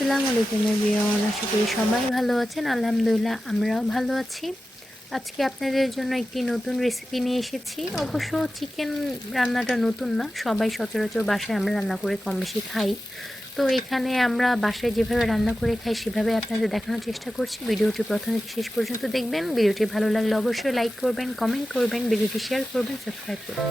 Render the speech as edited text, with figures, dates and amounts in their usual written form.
আসসালামু আলাইকুম এভরিওয়ান, আশা করি সবাই ভালো আছেন। আলহামদুলিল্লাহ আমরাও ভালো আছি। আজকে আপনাদের জন্য একটি নতুন রেসিপি নিয়ে এসেছি। অবশ্য চিকেন রান্নাটা নতুন না, সবাই সচরাচর বাসায় আমরা রান্না করে কম বেশি খাই। তো এখানে আমরা বাসায় যেভাবে রান্না করে খাই সেভাবে আপনাদের দেখানোর চেষ্টা করছি। ভিডিওটি প্রথম থেকে শেষ পর্যন্ত দেখবেন। ভিডিওটি ভালো লাগলে অবশ্যই লাইক করবেন, কমেন্ট করবেন, ভিডিওটি শেয়ার করবেন, সাবস্ক্রাইব করবেন।